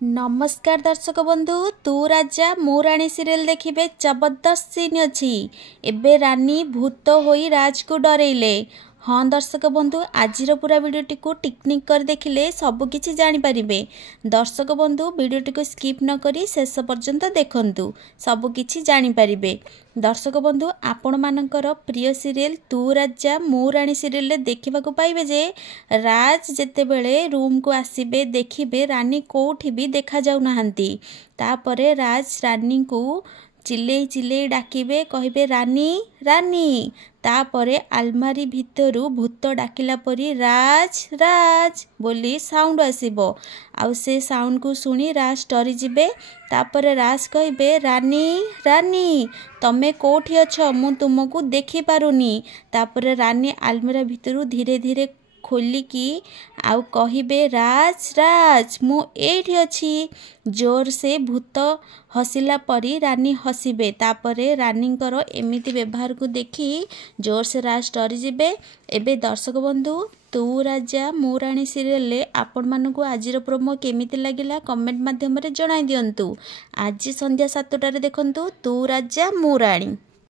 नमस्कार दर्शक बंधु तू राजा मु राणी सीरियल देखिबे जबरदस्त सीन अछि एबे रानी भूत होई राज को डरेइले। हाँ दर्शक बंधु आजिर पूरा वीडियोटी को टिकनिक कर देखिले सबकिछि जानि पारिबे। दर्शक बंधु वीडियोटी को स्किप न करी शेष पर्यंत देखंतु सबकिछि जानि पारिबे। दर्शक बंधु आपण मानकर प्रिय सीरियल तू राजा मु राणी सीरियल देखा पाइबे जे राज जेतेबेले रूम को आसीबे देखिबे रानी कोठी भी देखा जाऊ नाहंती। तापरे राज रानी को चिल्ले चिल्ले डाकिबे कहिबे रानी रानी। तापरे आलमारी भितरु भूत डाकिला परी राज राज बोली साउंड आसीबो आउ से साउंड को सुनी राज डरी जिबे। तापरे राज कहिबे रानी रानी तमे कोठी अछ मु तुमको देखि पारुनी। तापरे रानी आलमारी भितरु धीरे धीरे खोलिकी आउ कहिबे राज राज मु एठी अछि। जोर से भूत हसिला परी रानी हसिबे। तापरे रानींकर एमिति व्यवहार को देखी जोर से राज डरी जिबे। एबे दर्शक बंधु तू राजा मु राणी सीरियल ले आपण मानकु आजिर प्रोमो केमिति लागिला कमेंट माध्यम रे जणाई दियंतु। आज संध्या 7 टारे देखंतु तू राजा मु राणी।